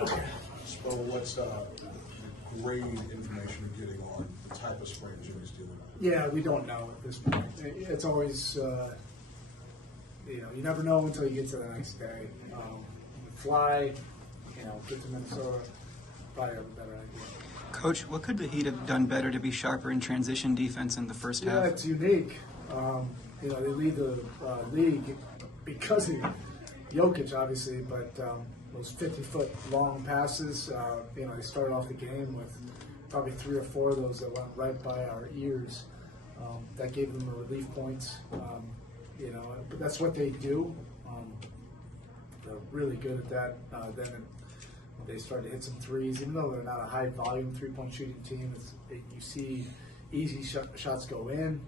Spo, what's grade information you're getting on the type of sprain Jimmy's dealing with? Yeah, we don't know at this point. It's always, you never know until you get to the next day. Fly, get to Minnesota, probably have a better idea. Coach, what could the Heat have done better to be sharper in transition defense in the first half? Yeah, it's unique. They lead the league because of Jokic, obviously, but those 50-foot long passes, they started off the game with probably 3 or 4 of those that went right by our ears. That gave them the relief points. But that's what they do. They're really good at that. Then they started to hit some threes, even though they're not a high-volume three-point shooting team. You see easy shots go in.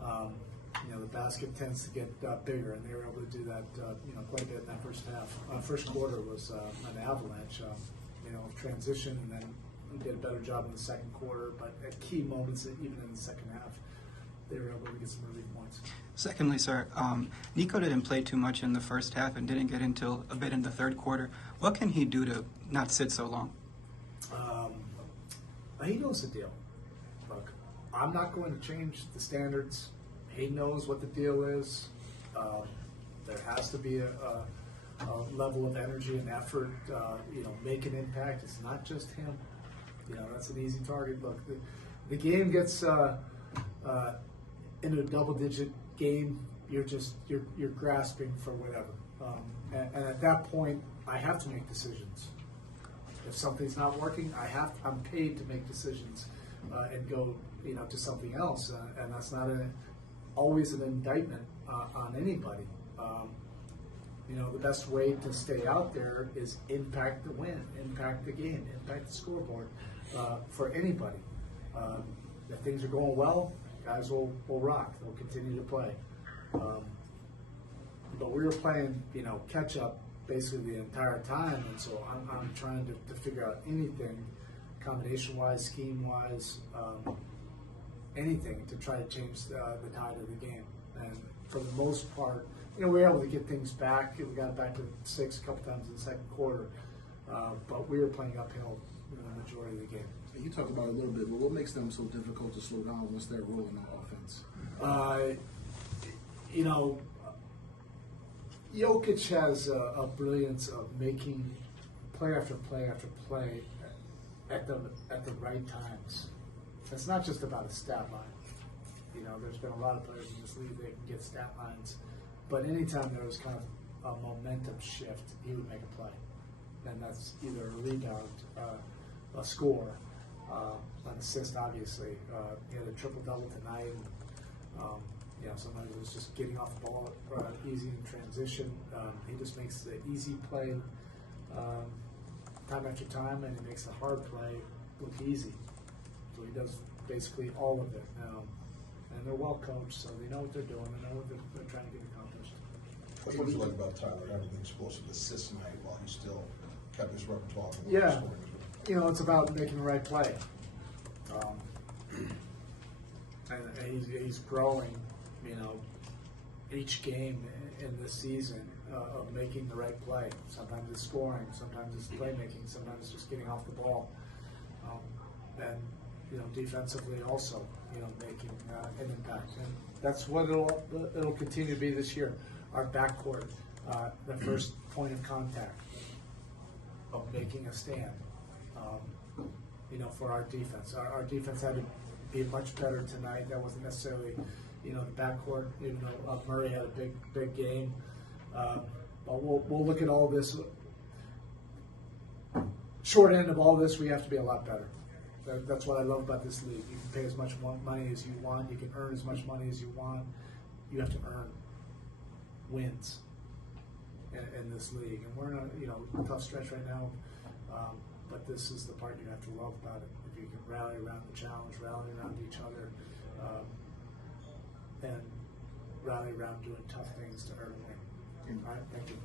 The basket tends to get bigger, and they were able to do that, quite a bit in that first half. First quarter was an avalanche, transition, and then we did a better job in the second quarter. But at key moments, even in the second half, they were able to get some relief points. Secondly, sir, Nico didn't play too much in the first half and didn't get until a bit in the third quarter. What can he do to not sit so long? He knows the deal. Look, I'm not going to change the standards. He knows what the deal is. There has to be a level of energy and effort, make an impact. It's not just him. That's an easy target. Look, the game gets in a double-digit game. You're grasping for whatever. And at that point, I have to make decisions. If something's not working, I'm paid to make decisions and go, to something else. And that's not always an indictment on anybody. The best way to stay out there is impact the win, impact the game, impact the scoreboard for anybody. If things are going well, guys will rock. They'll continue to play. But we were playing, catch up basically the entire time, and so I'm trying to figure out anything, combination-wise, scheme-wise, anything to try to change the tide of the game. And for the most part, we were able to get things back. We got back to 6 a couple times in the second quarter, but we were playing uphill the majority of the game. You talked about it a little bit, but what makes them so difficult to slow down once they're rolling on offense? Jokic has a brilliance of making play after play after play at the right times. It's not just about a stat line. There's been a lot of players in this league that can get stat lines, but anytime there was kind of a momentum shift, he would make a play, and that's either a rebound, a score, an assist. Obviously, he had a triple-double tonight. Sometimes it was just getting off the ball easy in transition. He just makes the easy play time after time, and he makes the hard play look easy. So he does basically all of it now. And they're well coached, so they know what they're doing. They know what they're trying to get accomplished. What did you like about Tyler having the explosive assist tonight while he still kept his repertoire? Yeah, it's about making the right play. And he's growing, each game in this season of making the right play. Sometimes it's scoring, sometimes it's playmaking, sometimes it's just getting off the ball. And defensively also, making an impact. And that's what it'll continue to be this year. Our backcourt, the first point of contact of making a stand, for our defense. Our defense had to be much better tonight. That wasn't necessarily, the backcourt, even though Murray had a big game. But we'll look at all this. Short end of all this, we have to be a lot better. That's what I love about this league. You can pay as much money as you want. You can earn as much money as you want. You have to earn wins in this league. And we're in a tough stretch right now. But this is the part you have to love about it. If you can rally around the challenge, rally around each other, and rally around doing tough things to earn a win. All right, thank you.